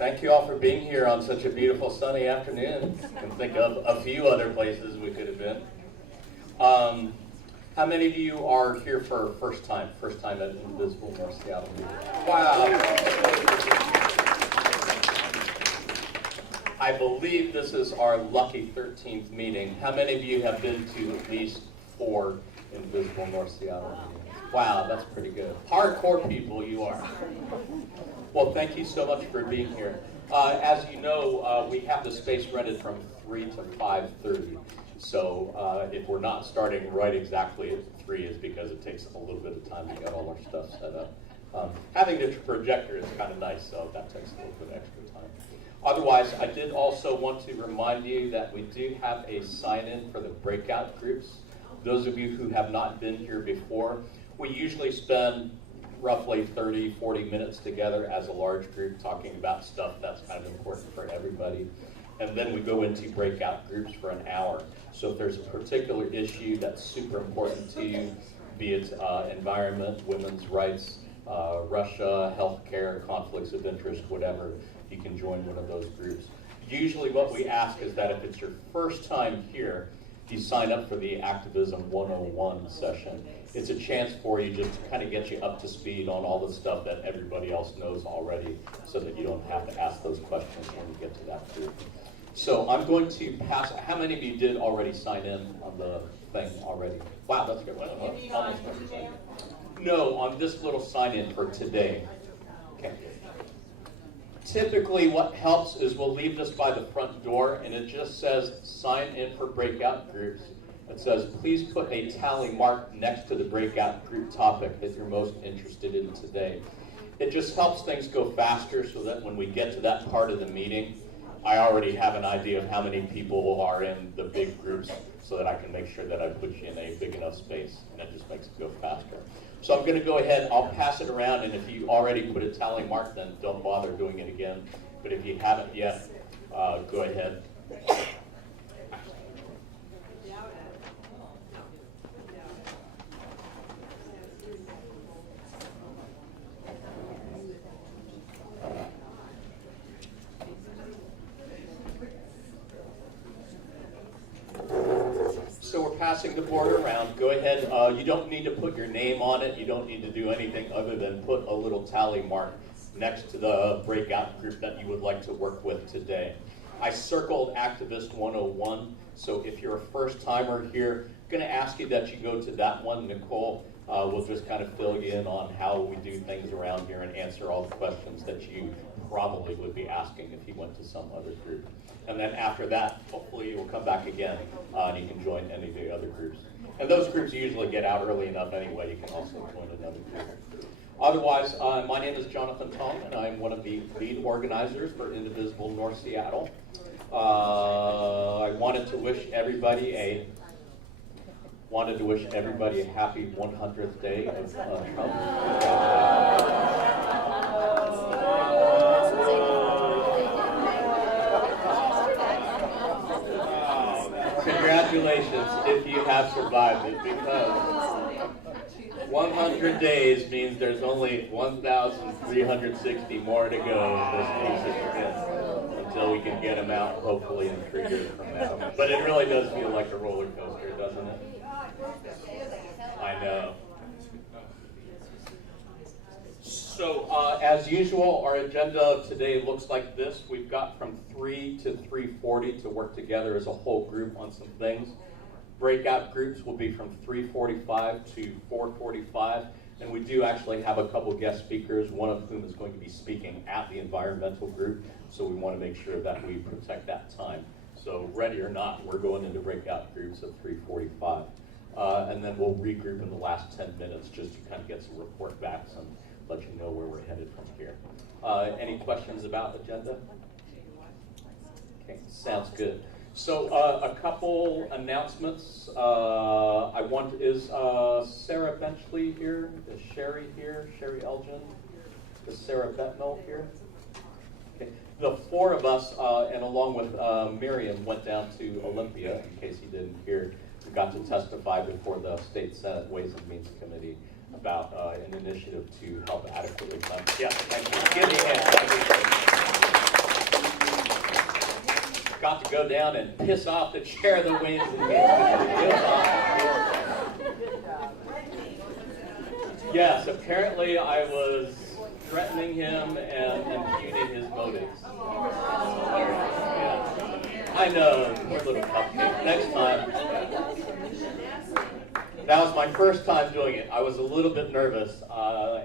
Thank you all for being here on such a beautiful sunny afternoon. I can think of a few other places we could have been. How many of you are here for first time at Indivisible North Seattle meeting? Wow. I believe this is our lucky 13th meeting. How many of you have been to at least 4 Indivisible North Seattle meetings? Wow, that's pretty good. Hardcore people you are. Well, thank you so much for being here. As you know, we have the space rented from 3 to 5:30. So if we're not starting right exactly at 3 is because it takes a little bit of time to get all our stuff set up. Having a projector is kind of nice, so that takes a little bit extra time. Otherwise, I did also want to remind you that we do have a sign-in for the breakout groups. Those of you who have not been here before, we usually spend roughly 30, 40 minutes together as a large group talking about stuff that's kind of important for everybody. And then we go into breakout groups for an hour. So if there's a particular issue that's super important to you, be it environment, women's rights, Russia, healthcare, conflicts of interest, whatever, you can join one of those groups. Usually what we ask is that if it's your first time here, you sign up for the Activism 101 session. It's a chance for you just to kind of get you up to speed on all the stuff that everybody else knows already so that you don't have to ask those questions when you get to that group. So I'm going to pass, how many of you did already sign in on the thing already? Wow, that's good. Almost everybody. No, on this little sign-in for today. Okay. Typically what helps is we'll leave this by the front door and it just says sign in for breakout groups. It says please put a tally mark next to the breakout group topic that you're most interested in today. It just helps things go faster so that when we get to that part of the meeting, I already have an idea of how many people are in the big groups so that I can make sure that I put you in a big enough space, and it just makes it go faster. So I'm going to go ahead, I'll pass it around, and if you already put a tally mark, then don't bother doing it again. But if you haven't yet, go ahead. So we're passing the board around. Go ahead. You don't need to put your name on it. You don't need to do anything other than put a little tally mark next to the breakout group that you would like to work with today. I circled Activist 101. So if you're a first timer here, I'm going to ask you that you go to that one. Nicole will just kind of fill you in on how we do things around here and answer all the questions that you probably would be asking if you went to some other group. And then after that, hopefully you'll come back again and you can join any of the other groups. And those groups usually get out early enough anyway, you can also join another group. Otherwise, my name is Jonathan Tong, and I'm one of the lead organizers for Indivisible North Seattle. I wanted to wish everybody a happy 100th day of Trump. Congratulations if you have survived it, because 100 days means there's only 1,360 more to go this piece until we can get them out, hopefully, in 3 years from now. But it really does feel like a roller coaster, doesn't it? I know. So, as usual, our agenda today looks like this. We've got from 3 to 3:40 to work together as a whole group on some things. Breakout groups will be from 3:45 to 4:45, and we do actually have a couple guest speakers, one of whom is going to be speaking at the environmental group, so we want to make sure that we protect that time. So, ready or not, we're going into breakout groups at 3:45. And then we'll regroup in the last 10 minutes just to kind of get some report backs and let you know where we're headed from here. Any questions about the agenda? Okay, sounds good. So a couple announcements. Is Sarah Benchley here? Is Sherry here? Sherry Elgin? Is Sarah Betmel here? Okay. The 4 of us, and along with Miriam, went down to Olympia, in case you didn't hear. We got to testify before the State Senate Ways and Means Committee about an initiative to help adequately fund. Yeah, thank you. Give me a hand. got to go down and piss off the chair of the Ways and Means Committee. It was awesome. Yes, apparently I was threatening him and impugning his motives. Yeah. I know, poor little cupcake. Next time. That was my first time doing it. I was a little bit nervous,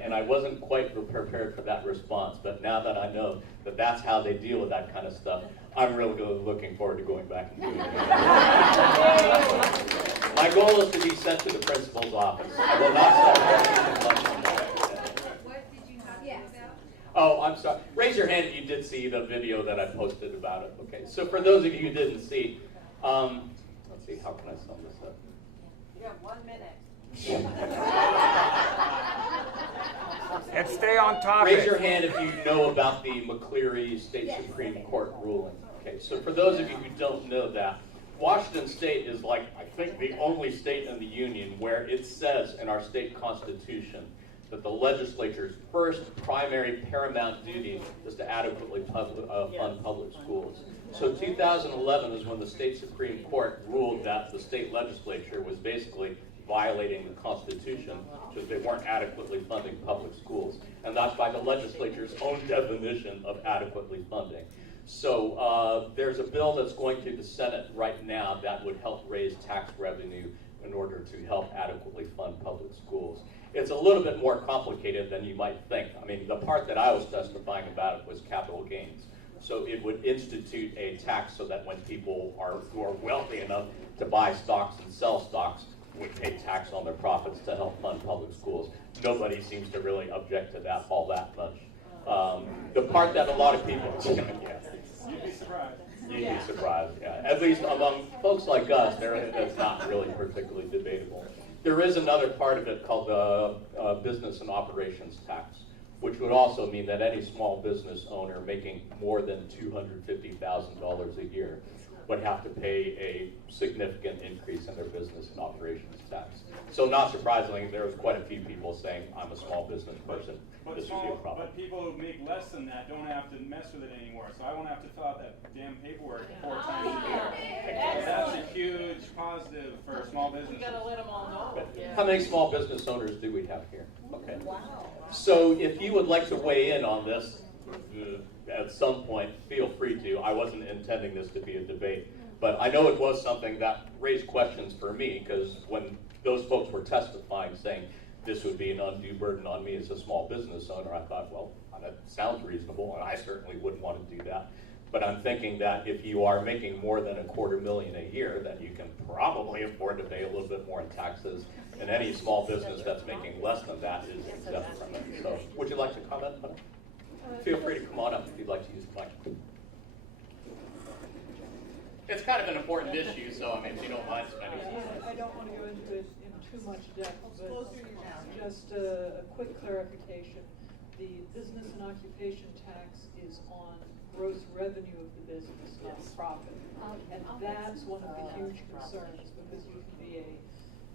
and I wasn't quite prepared for that response. But now that I know that that's how they deal with that kind of stuff, I'm really looking forward to going back and doing it again. My goal is to be sent to the principal's office. I will not start. What did you talk about? Oh, I'm sorry. Raise your hand if you did see the video that I posted about it. Okay, so for those of you who didn't see, let's see, how can I sum this up? You have 1 minute. And stay on topic. Raise your hand if you know about the McCleary State Supreme Court ruling. Okay, so for those of you who don't know that, Washington State is like, I think, the only state in the union where it says in our state constitution that the legislature's first primary paramount duty is to adequately fund public schools. So 2011 is when the state Supreme Court ruled that the state legislature was basically violating the Constitution because they weren't adequately funding public schools. And that's by the legislature's own definition of adequately funding. So there's a bill that's going to the Senate right now that would help raise tax revenue in order to help adequately fund public schools. It's a little bit more complicated than you might think. I mean, the part that I was testifying about was capital gains. So it would institute a tax so that when people who are wealthy enough to buy stocks and sell stocks would pay tax on their profits to help fund public schools. Nobody seems to really object to that all that much. The part that a lot of people, yeah. You'd be surprised. You'd be surprised, yeah. At least among folks like us, that's not really particularly debatable. There is another part of it called the business and operations tax, which would also mean that any small business owner making more than $250,000 a year would have to pay a significant increase in their business and operations tax. So not surprisingly, there was quite a few people saying, I'm a small business person, this would be a problem. But people who make less than that don't have to mess with it anymore, so I won't have to fill out that damn paperwork 4 times a year. That's a huge positive for small businesses. We gotta let them all know. How many small business owners do we have here? Okay. So if you would like to weigh in on this, at some point, feel free to. I wasn't intending this to be a debate, but I know it was something that raised questions for me, because when those folks were testifying saying this would be an undue burden on me as a small business owner, I thought, well, that sounds reasonable, and I certainly wouldn't want to do that. But I'm thinking that if you are making more than $250,000 a year, then you can probably afford to pay a little bit more in taxes, and any small business that's making less than that is exempt from it. So, would you like to comment on it? Feel free to come on up if you'd like to use the mic. It's kind of an important issue, so I mean, if you don't mind spending some time. I don't want to go into it in too much depth, but just a quick clarification. The business and occupation tax is on gross revenue of the business, not profit. And that's one of the huge concerns, because you can be a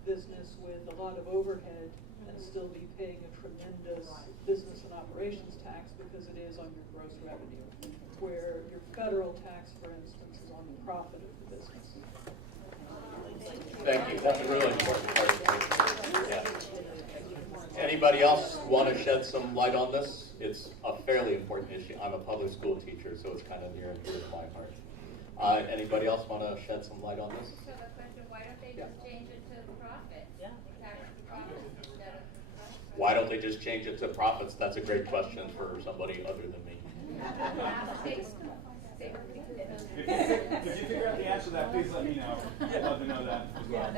business with a lot of overhead and still be paying a tremendous business and operations tax because it is on your gross revenue, where your federal tax, for instance, is on the profit of the business. Thank you. That's a really important part of it. Yeah. Anybody else want to shed some light on this? It's a fairly important issue. I'm a public school teacher, so it's kind of near and dear to my heart. Anybody else want to shed some light on this? So the question, why don't they just change it to profit? Yeah. Tax the profit instead of profit? Why don't they just change it to profits? That's a great question for somebody other than me. If you figure out the answer to that, please let me know. I'd love to know that as well.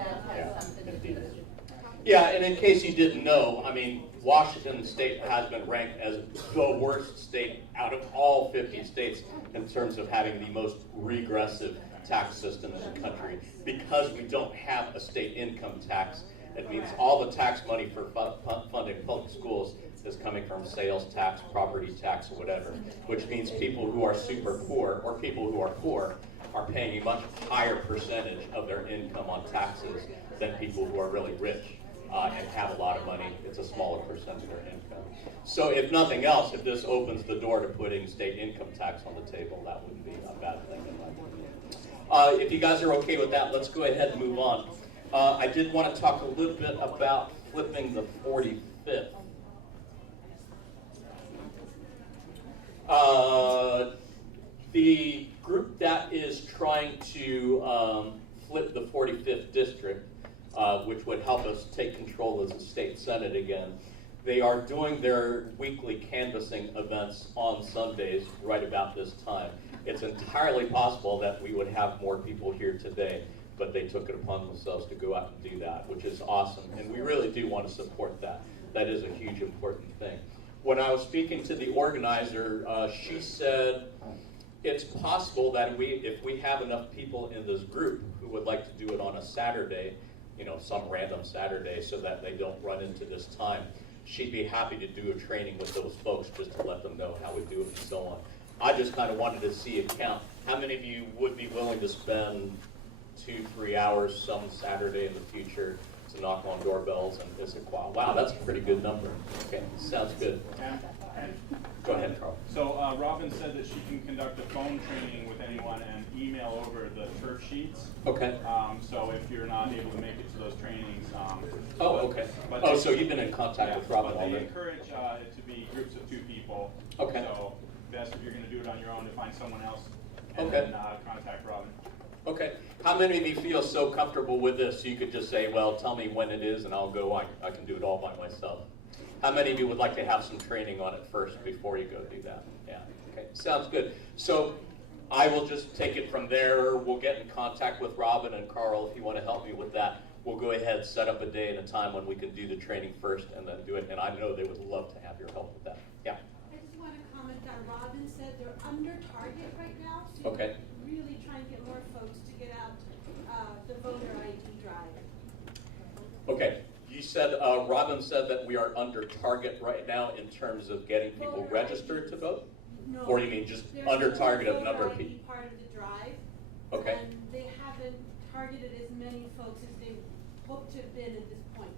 Yeah, and in case you didn't know, I mean, Washington State has been ranked as the worst state out of all 50 states in terms of having the most regressive tax system in the country. Because we don't have a state income tax, it means all the tax money for funding public schools is coming from sales tax, property tax, or whatever, which means people who are super poor, or people who are poor, are paying a much higher percentage of their income on taxes than people who are really rich and have a lot of money. It's a smaller percentage of their income. So if nothing else, if this opens the door to putting state income tax on the table, that wouldn't be a bad thing in my opinion. If you guys are okay with that, let's go ahead and move on. I did want to talk a little bit about flipping the 45th. The group that is trying to flip the 45th district, which would help us take control as a state senate again, they are doing their weekly canvassing events on Sundays right about this time. It's entirely possible that we would have more people here today, but they took it upon themselves to go out and do that, which is awesome, and we really do want to support that. That is a huge important thing. When I was speaking to the organizer, she said it's possible that if we have enough people in this group who would like to do it on a Saturday, some random Saturday, so that they don't run into this time, she'd be happy to do a training with those folks just to let them know how we do it and so on. I just kind of wanted to see a count. How many of you would be willing to spend 2-3 hours some Saturday in the future to knock on doorbells and visit? Wow, that's a pretty good number. Okay, sounds good. And Go ahead, Carl. so Robin said that she can conduct a phone training with anyone and email over the turf sheets. Okay. So if you're not able to make it to those trainings. Okay. So you've been in contact with Robin but they already? encourage it to be groups of 2 people. Okay. So best if you're going to do it on your own to find someone else and Okay. then contact Robin. Okay. How many of you feel so comfortable with this you could just say, well, tell me when it is and I'll go. I can do it all by myself. How many of you would like to have some training on it first before you go do that? Yeah. Okay. Sounds good. So I will just take it from there. We'll get in contact with Robin and Carl if you want to help me with that. We'll go ahead, set up a day and a time when we can do the training first and then do it. And I know they would love to have your help with that. Yeah. I just want to comment on Robin said they're under target right now, so Okay. you're really trying to get more folks to get out the voter ID drive. Okay. You said, Robin said that we are under target right now in terms of getting people Voter registered ID. to vote? No. Or you mean just There's under no target of voter number of ID people? part of the drive. Okay. And they haven't targeted as many folks as they hoped to have been at this point.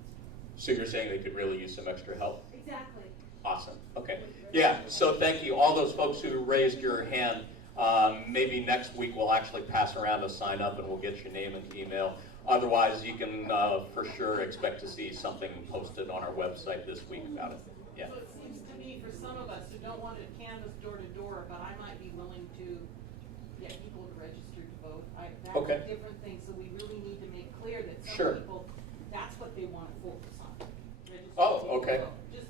So you're saying they could really use some extra help? Exactly. Awesome. Okay. Yeah. So thank you. All those folks who raised your hand, maybe next week we'll actually pass around a sign up and we'll get your name and email. Otherwise, you can for sure expect to see something posted on our website this week about it. Yeah. So it seems to me for some of us who don't want to canvass door to door, but I might be willing to get people to register to vote. That's Okay. a different thing, so we really need to make clear that some Sure. people, that's what they want to focus on. Register Oh, people to okay. vote. Just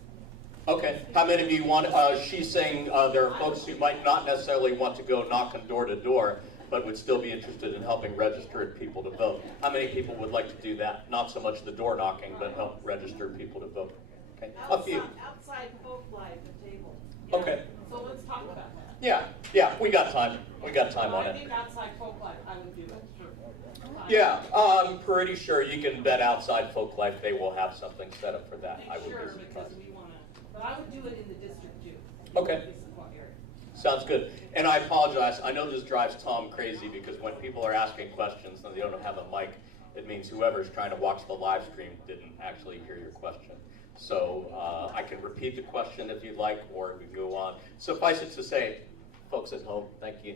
Okay. How many of you want, she's saying there are folks who might not necessarily want to go knocking door to door, but would still be interested in helping registered people to vote. How many people would like to do that? Not so much the door knocking, but help register people to vote. Okay. A few. outside folk live the table. Okay. So let's talk about that. Yeah, we got time. We got time on I it. think outside folk life, I would do it, sure. Yeah, I'm pretty sure you can bet outside Folk Life they will have something set up for that. I would be Sure, surprised. because we want to, but I would do it in the district too. Okay. This is what area. Sounds good. And I apologize. I know this drives Tom crazy because when people are asking questions and they don't have a mic, it means whoever's trying to watch the live stream didn't actually hear your question. So I can repeat the question if you'd like, or we can go on. Suffice it to say, folks at home, thank you.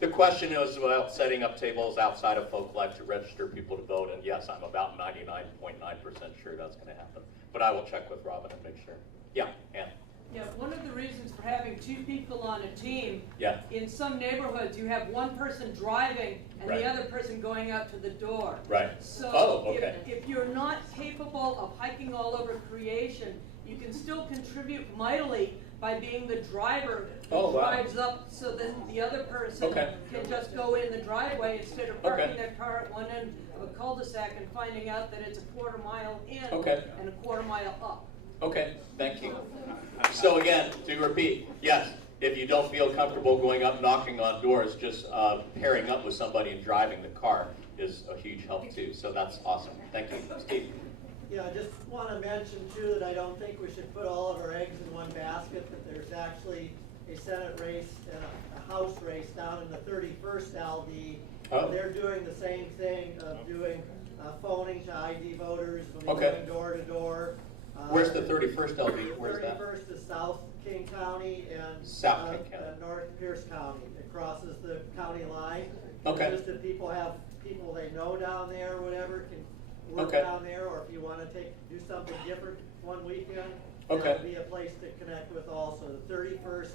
The question is about setting up tables outside of Folk Life to register people to vote, and yes, I'm about 99.9% sure that's going to happen. But I will check with Robin and make sure. Yeah, Ann. Yeah, one of the reasons for having 2 people on a team, Yeah. in some neighborhoods, you have one person driving and Right. the other person going out to the door. Right. So Oh, okay. if you're not capable of hiking all over Creation, you can still contribute mightily by being the driver who Oh, wow. drives up, so then the other person Okay. can just go in the driveway instead of parking Okay. their car at one end of a cul-de-sac and finding out that it's a quarter mile in Okay. and a quarter mile up. Okay, thank you. So again, to repeat, yes, if you don't feel comfortable going up knocking on doors, just pairing up with somebody and driving the car is a huge help too. So that's awesome. Thank you. Steve? Yeah, I just want to mention too that I don't think we should put all of our eggs in one basket, that there's actually a Senate race and a House race down in the 31st LD. Oh. They're doing the same thing of doing phoning to ID voters, they'll be Okay. going door to door. Where's the 31st LD? Where's that? 31st is South King County and South King County. North Pierce County. It crosses the county line. Okay. Just if people have people they know down there, or whatever, can work Okay. down there, or if you want to do something different one weekend, Okay. that would be a place to connect with also. The 31st,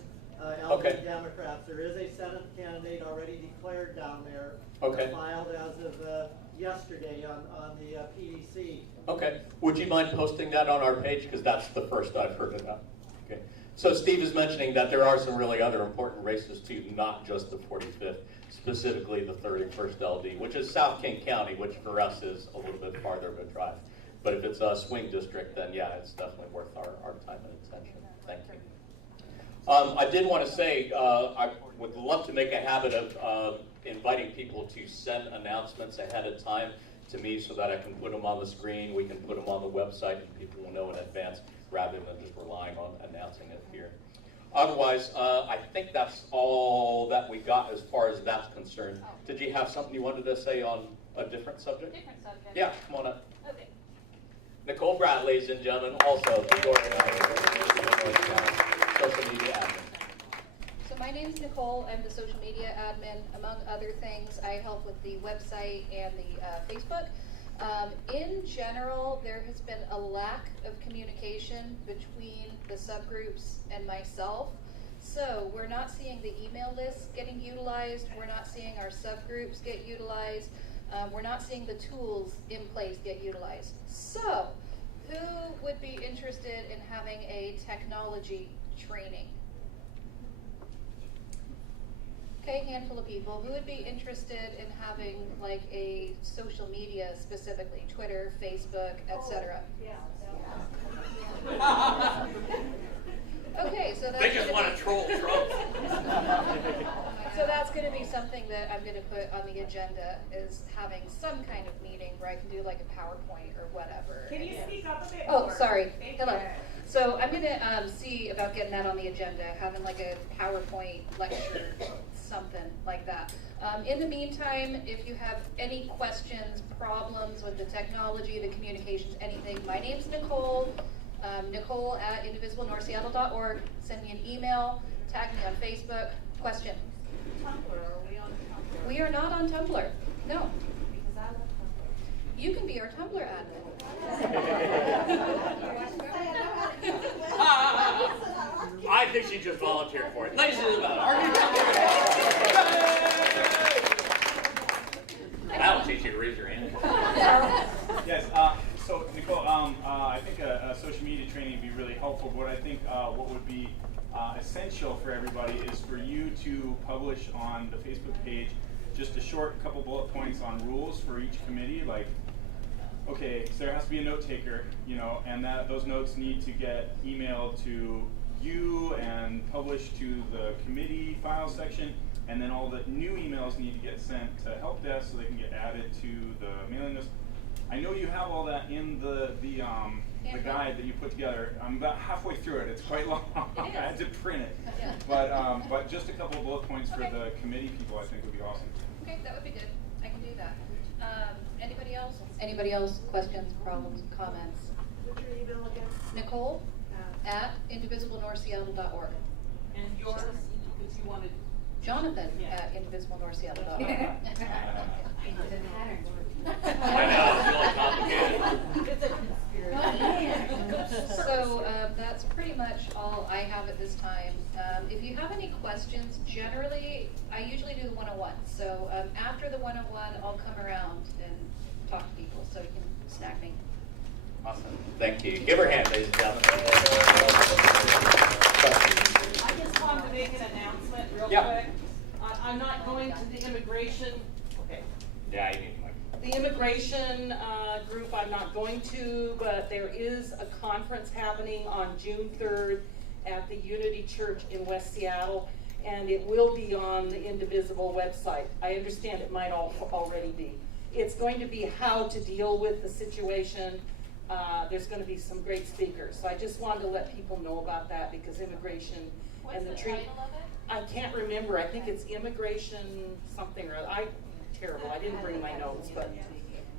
LD Okay. Democrats. There is a Senate candidate already declared down there. Okay. Filed as of yesterday on the PDC. Okay. Would you mind posting that on our page? Because that's the first I've heard of that. Okay. So Steve is mentioning that there are some really other important races too, not just the 45th, specifically the 31st LD, which is South King County, which for us is a little bit farther of a drive. But if it's a swing district, then yeah, it's definitely worth our time and attention. Thank you. I did want to say I would love to make a habit of inviting people to send announcements ahead of time to me so that I can put them on the screen, we can put them on the website, and people will know in advance rather than just relying on announcing it here. Otherwise, I think that's all that we got as far as that's concerned. Did you have something you wanted to say on a different subject? Different subject. Yeah, come on up. Okay. Nicole Bratt, ladies and gentlemen, also the organizer, social media admin. So my name is Nicole. I'm the social media admin. Among other things, I help with the website and the Facebook. In general, there has been a lack of communication between the subgroups and myself. So we're not seeing the email lists getting utilized. We're not seeing our subgroups get utilized. We're not seeing the tools in place get utilized. So who would be interested in having a technology training? Okay, handful of people. Who would be interested in having like a social media, specifically Twitter, Facebook, etc.? Okay, so that's They just want to troll Trump. So that's going to be something that I'm going to put on the agenda, is having some kind of meeting where I can do like a PowerPoint or whatever. Can you speak up a bit Oh, more? sorry. Thank Hello. you. So I'm going to see about getting that on the agenda, having like a PowerPoint lecture, something like that. In the meantime, if you have any questions, problems with the technology, the communications, anything, my name's Nicole. Nicole at indivisiblenorthseattle.org. Send me an email, tag me on Facebook. Question? Tumblr, are we on Tumblr? We are not on Tumblr. No. Because I love Tumblr. You can be our Tumblr admin. I think she just volunteered for it. Ladies and gentlemen, that'll teach you to raise your hand. Yes, so Nicole, I think a social media training would be really helpful, but I think what would be essential for everybody is for you to publish on the Facebook page just a short couple bullet points on rules for each committee, like, okay, so there has to be a note taker, you know, and that those notes need to get emailed to you and published to the committee file section, and then all the new emails need to get sent to help desk so they can get added to the mailing list. I know you have all that in the guide that you put together. I'm about halfway through it. It's quite long. I had to print it. Yeah. But just a couple of bullet points for the committee people I think would be awesome. Okay, that would be good. I can do that. Anybody else? Anybody else? Questions, problems, comments? What's your email again? Nicole at indivisiblenorthseattle.org. And yours, if you wanted. Jonathan Yeah. at indivisiblenorthseattle.org. I know, it's really complicated. It's a conspiracy. So that's pretty much all I have at this time. If you have any questions, generally, I usually do the 101. So after the 101, I'll come around and talk to people, so you can snack me. Awesome. Thank you. Give her a hand, ladies and gentlemen. I just wanted to make an announcement real Yeah. quick. I'm not going to the immigration, okay. Yeah, you need Mike. The immigration group I'm not going to, but there is a conference happening on June 3rd at the Unity Church in West Seattle, and it will be on the Indivisible website. I understand it might already be. It's going to be how to deal with the situation. There's going to be some great speakers. So I just wanted to let people know about that, because immigration and the treatment. I can't remember. I think it's immigration something or other. I'm terrible. I didn't bring my notes, but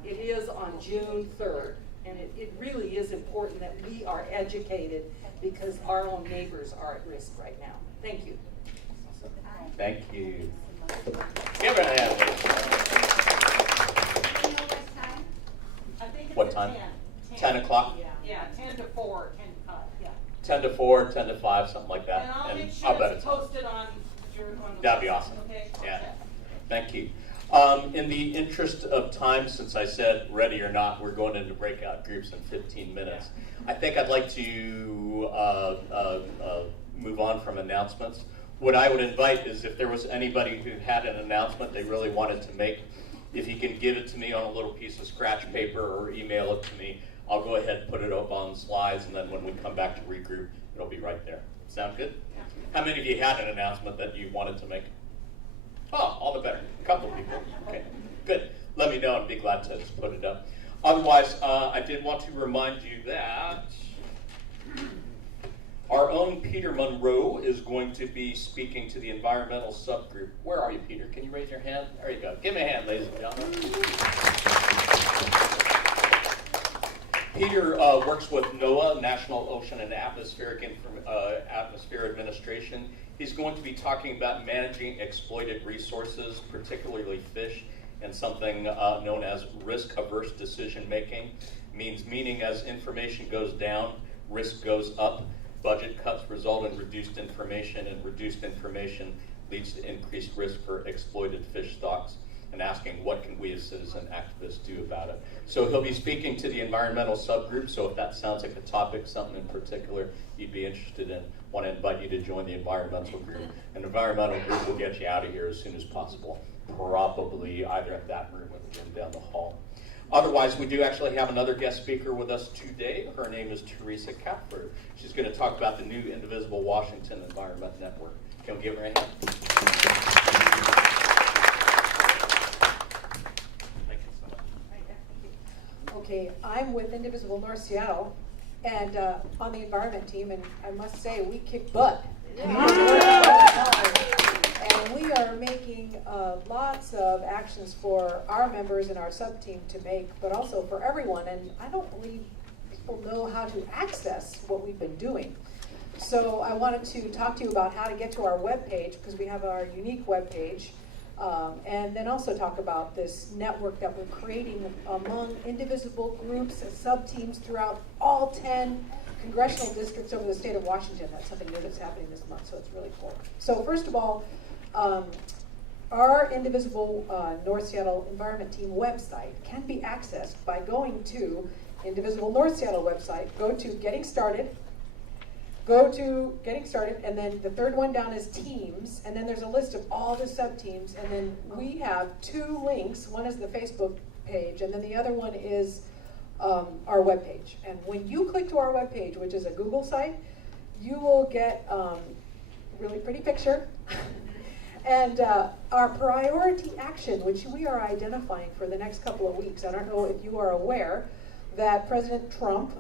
it is on June 3rd. And it really is important that we are educated because our own neighbors are at risk right now. Thank you. Thank you. Give her a hand, ladies. Do you know what time? I think it's What at time? 10. 10 o'clock? Yeah, 10 to 4, 10 to 5, yeah. 10 to 4, 10 to 5, something like that. And I'll make I'll sure bet it's on. posted on your, on the. That'd be awesome. Okay? Yeah. Thank you. In the interest of time, since I said ready or not, we're going into breakout groups in 15 minutes. I think I'd like to move on from announcements. What I would invite is if there was anybody who had an announcement they really wanted to make, if you can give it to me on a little piece of scratch paper or email it to me, I'll go ahead and put it up on slides, and then when we come back to regroup, it'll be right there. Sound good? How many of you had an announcement that you wanted to make? Oh, all the better. A couple of people. Okay, good. Let me know. I'd be glad to just put it up. Otherwise, I did want to remind you that our own Peter Monroe is going to be speaking to the environmental subgroup. Where are you, Peter? Can you raise your hand? There you go. Give me a hand, ladies and gentlemen. Peter works with NOAA, National Ocean and Atmospheric Atmosphere Administration. He's going to be talking about managing exploited resources, particularly fish, and something known as risk-averse decision-making. Meaning as information goes down, risk goes up. Budget cuts result in reduced information, and reduced information leads to increased risk for exploited fish stocks, and asking what can we as citizen activists do about it. So he'll be speaking to the environmental subgroup, so if that sounds like a topic, something in particular you'd be interested in, want to invite you to join the environmental group. An environmental group will get you out of here as soon as possible, probably either at that room or the room down the hall. Otherwise, we do actually have another guest speaker with us today. Her name is Teresa Kapford. She's going to talk about the new Indivisible Washington Environment Network. Can we give her a hand? Thank you so much. Okay, I'm with Indivisible North Seattle and on the environment team, and I must say we kick butt. And we are making lots of actions for our members and our sub-team to make, but also for everyone. And I don't believe people know how to access what we've been doing. So I wanted to talk to you about how to get to our webpage, because we have our unique webpage, and then also talk about this network that we're creating among indivisible groups and sub-teams throughout all 10 congressional districts over the state of Washington. That's something new that's happening this month, so it's really cool. So first of all, our Indivisible North Seattle Environment Team website can be accessed by going to Indivisible North Seattle website, go to Getting Started, and then the third one down is Teams, and then there's a list of all the sub-teams, and then we have 2 links. One is the Facebook page, and then the other one is our webpage. And when you click to our webpage, which is a Google site, you will get really pretty picture. And our priority action, which we are identifying for the next couple of weeks. I don't know if you are aware that President Trump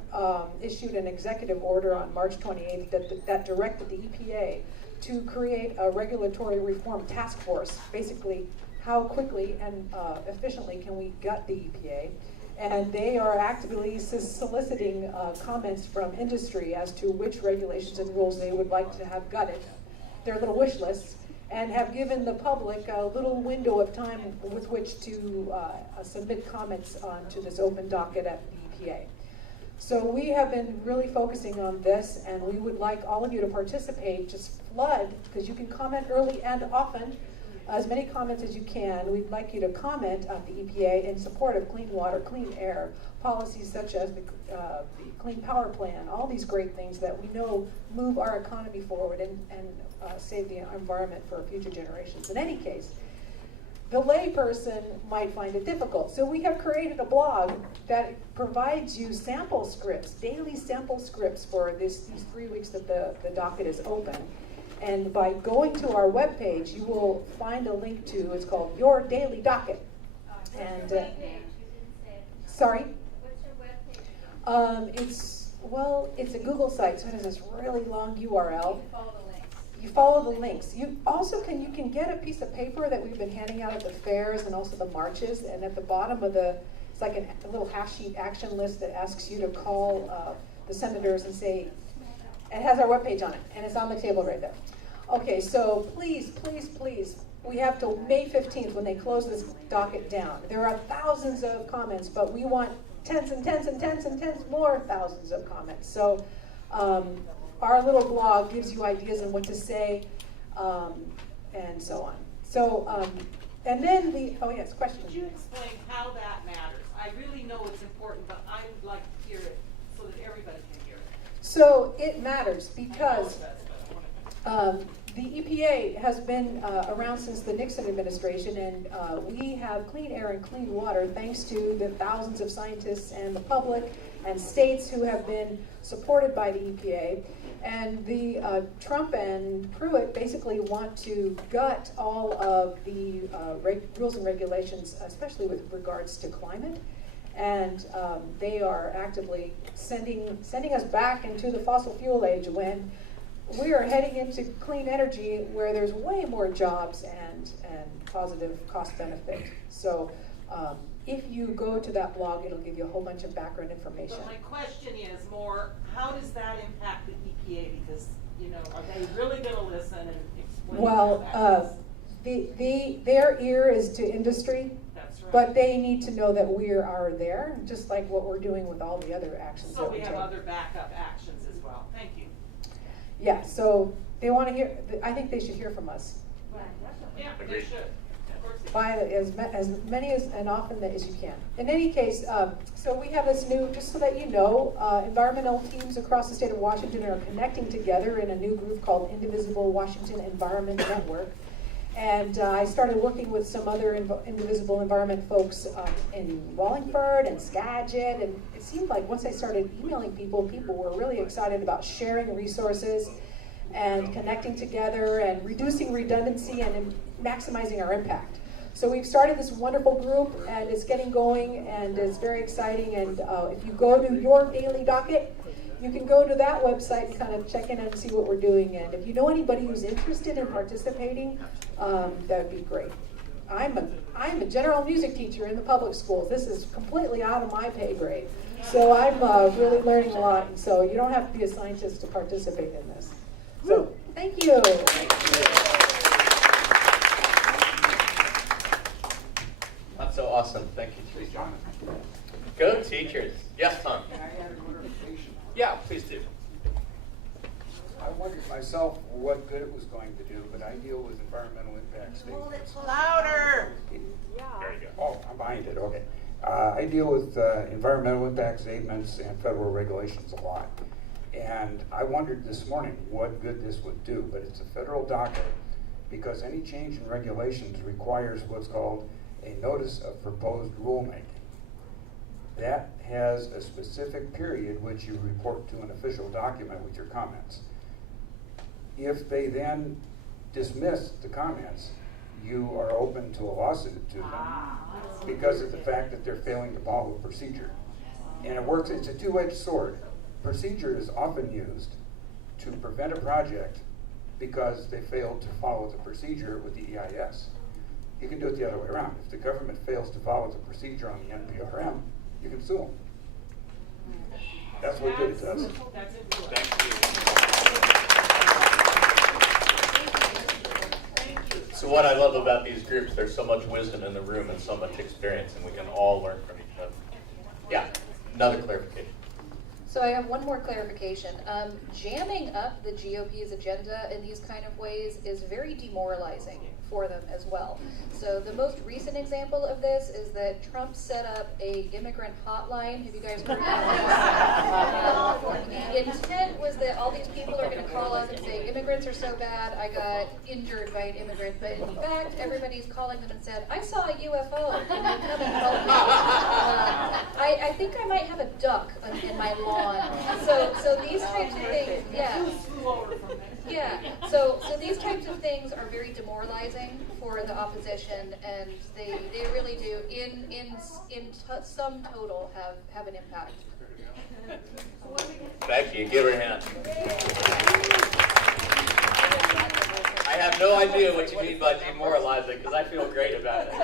issued an executive order on March 28th that directed the EPA to create a regulatory reform task force. Basically, how quickly and efficiently can we gut the EPA? And they are actively soliciting comments from industry as to which regulations and rules they would like to have gutted, their little wish lists, and have given the public a little window of time with which to submit comments onto this open docket at the EPA. So we have been really focusing on this, and we would like all of you to participate. Just flood, because you can comment early and often, as many comments as you can. We'd like you to comment on the EPA in support of clean water, clean air, policies such as the Clean Power Plan, all these great things that we know move our economy forward and save the environment for future generations. In any case, the layperson might find it difficult. So we have created a blog that provides you sample scripts, daily sample scripts for these 3 weeks that the docket is open. And by going to our webpage, you will find a link to, it's called Your Daily Docket. And sorry? What's your webpage? It's a Google site, so it has this really long URL. Follow the links. You follow the links. You also you can get a piece of paper that we've been handing out at the fairs and also the marches, and at the bottom of the it's like a little half-sheet action list that asks you to call the senators and say, it has our webpage on it, and it's on the table right there. Okay, so please, please, please, we have till May 15th when they close this docket down. There are thousands of comments, but we want tens and tens and tens and tens more thousands of comments. So our little blog gives you ideas on what to say, and so on. So, and then oh yes, question. Could you explain how that matters? I really know it's important, but I would like to hear it so that everybody can hear it. So it matters because the EPA has been around since the Nixon administration, and we have clean air and clean water thanks to the thousands of scientists and the public and states who have been supported by the EPA. And the Trump and Pruitt basically want to gut all of the rules and regulations, especially with regards to climate. And they are actively sending us back into the fossil fuel age when we are heading into clean energy where there's way more jobs and positive cost benefit. So if you go to that blog, it'll give you a whole bunch of background information. But my question is more, how does that impact the EPA? Because, are they really going to listen and explain? Well, their ear is to industry. That's right. But they need to know that we are there, just like what we're doing with all the other actions. So we have other backup actions as well. Thank you. Yeah, so they want to hear, I think they should hear from us. Yeah, they should. Of course they should. By as many and often as you can. In any case, so we have this new, just so that you know, environmental teams across the state of Washington are connecting together in a new group called Indivisible Washington Environment Network. And I started working with some other Indivisible environment folks in Wallingford and Skagit, and it seemed like once I started emailing people were really excited about sharing resources and connecting together and reducing redundancy and maximizing our impact. So we've started this wonderful group, and it's getting going, and it's very exciting. And if you go to your daily docket, you can go to that website and kind of check in and see what we're doing. And if you know anybody who's interested in participating, that would be great. I'm a general music teacher in the public schools. This is completely out of my pay grade. So I'm really learning a lot. And so you don't have to be a scientist to participate in this. So thank you. That's so awesome. Thank you, Teresa. Go teachers. Yes, Tom. Can I add a clarification? Yeah, please do. I wondered myself what good it was going to do, but I deal with environmental impact statements. Louder! There you go. Oh, I'm behind it, okay. I deal with environmental impact statements and federal regulations a lot. And I wondered this morning what good this would do, but it's a federal docket because any change in regulations requires what's called a notice of proposed rulemaking. That has a specific period which you report to an official document with your comments. If they then dismiss the comments, you are open to a lawsuit to them because of the fact that they're failing to follow procedure. And it works, it's a two-edged sword. Procedure is often used to prevent a project because they failed to follow the procedure with the EIS. You can do it the other way around. If the government fails to follow the procedure on the NPRM, you can sue them. That's what good it does. That's it. Thank you. So what I love about these groups, there's so much wisdom in the room and so much experience, and we can all learn from each other. Yeah, another clarification. So I have one more clarification. Jamming up the GOP's agenda in these kind of ways is very demoralizing for them as well. So the most recent example of this is that Trump set up a immigrant hotline. Have you guys heard about this? The intent was that all these people are going to call up and say, immigrants are so bad, I got injured by an immigrant. But in fact, everybody's calling them and said, I saw a UFO. Can you come and help me? I think I might have a duck in my lawn. So these types of things, yeah. So these types of things are very demoralizing for the opposition, and they really do, in sum total, have an impact. Thank you. Give her a hand. I have no idea what you mean by demoralizing because I feel great about it.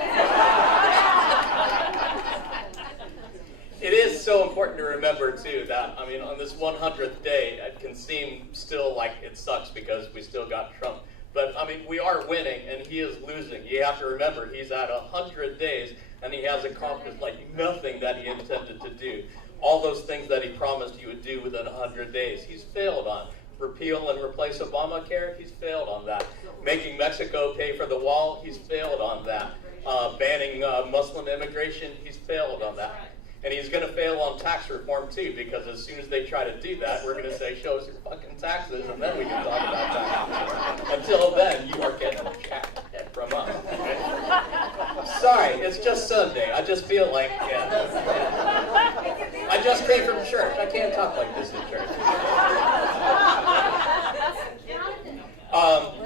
remember too that, I mean, on this 100th day, it can seem still like it sucks because we still got Trump. But I mean, we are winning and he is losing. You have to remember, he's at 100 days and he has accomplished like nothing that he intended to do. All those things that he promised he would do within 100 days, he's failed on. Repeal and replace Obamacare, he's failed on that. Making Mexico pay for the wall, he's failed on that. Banning Muslim immigration, he's failed on that. And he's going to fail on tax reform too, because as soon as they try to do that, we're going to say, show us your fucking taxes, and then we can talk about taxes. Until then, you are getting a check from us. Sorry, it's just Sunday. I just feel like, I just came from church. I can't talk like this in church.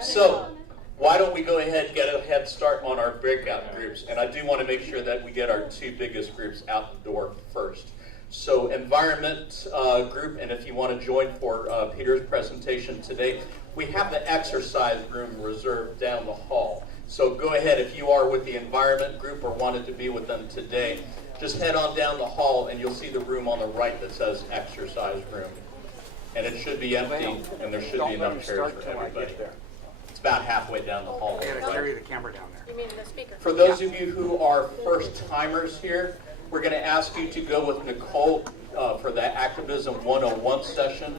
So, why don't we go ahead and get a head start on our breakout groups? And I do want to make sure that we get our two biggest groups out the door first. So environment group, and if you want to join for Peter's presentation today, we have the exercise room reserved down the hall. So go ahead, if you are with the environment group or wanted to be with them today, just head on down the hall and you'll see the room on the right that says exercise room. And it should be empty, and there should be enough chairs for everybody. It's about halfway down the hall. I gotta carry the camera down there. You mean the speaker? For those of you who are first timers here, we're going to ask you to go with Nicole for the Activism 101 session.